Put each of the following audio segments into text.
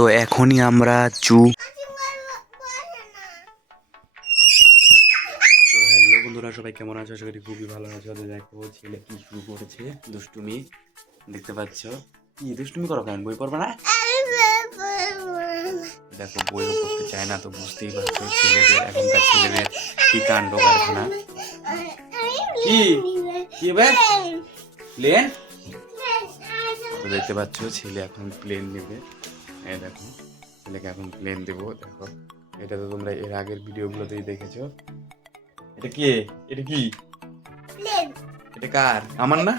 তো এখনই আমরা চু বন্ধুরা, সবাই কেমন আছো? আশা করি খুবই ভালো আছো। তো দেখো, ছেলে কি শুরু করেছে? দুষ্টুমি, দেখতে পাচ্ছ? কি দুষ্টুমি করো কেন? বই পড়বে না? দেখো, বইও পড়তে চায় না, তো বুঝতেই পারছ, ছেলেদের, এখনকার ছেলেদের কি কাণ্ড কারখানা। কি? কি প্লেন? তো দেখতে পাচ্ছ, ছেলে এখন প্লেন নেবে। এই দেখো ছেলেকে এখন প্লেন দেবো দেখো। এটা তো তোমরা এর আগের ভিডিওগুলোতেই দেখেছ। এটা কি? এটা কি? এটা কার? আমার না?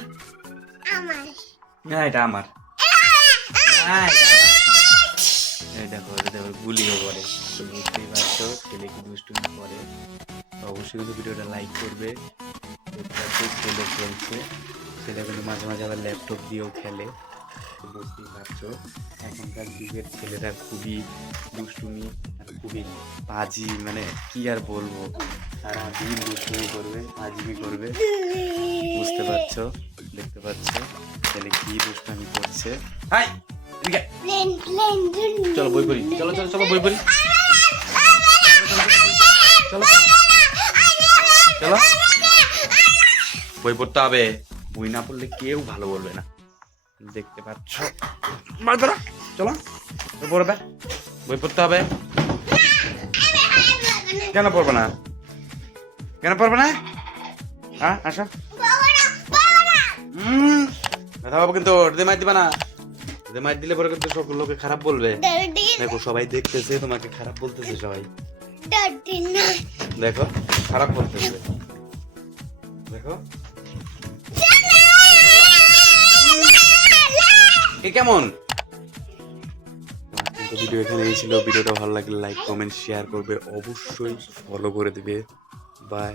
আমার। না, এটা আমার। দেখো এটা দেখো গুলিও করে। বুঝতেই পারছ ছেলে কি দুষ্টুমি করে। অবশ্যই কিন্তু ভিডিওটা লাইক করবে। ছেলে খেলছে। ছেলে কিন্তু মাঝে মাঝে আবার ল্যাপটপ দিয়েও খেলে। বুঝতেই পারছ? এখনকার যুগের ছেলেরা খুবই দুষ্টুমি আর খুবই বাজি মানে কি আর বলব? সারাদিন দুষ্টুমি করবে, বাজিমি করবে। বুঝতে পারছ? দেখতে পাচ্ছ? ছেলে কি দুষ্টুমি করছে? চলো বই পড়ি। চলো চলো চলো বই পড়ি। চলো। চলো। বই পড়তে হবে। বই না পড়লে কেউ ভালো বলবে না। দেখতে পাচ্ছ মার ধরো চলো বই পড়বে বই পড়তে হবে কেন পড়বে না কেন পড়বে না হ্যাঁ আসো ব্যথা কিন্তু ওদের মার দিবা না ওদের মার দিলে পরে কিন্তু সব লোকে খারাপ বলবে দেখো সবাই দেখতেছে তোমাকে খারাপ বলতেছে সবাই দেখো খারাপ বলতেছে দেখো এ কেমন? ভিডিও এখানে এই ছিল। ভিডিওটা ভালো লাগলে লাইক কমেন্ট শেয়ার করবে। অবশ্যই ফলো করে দিবে। বাই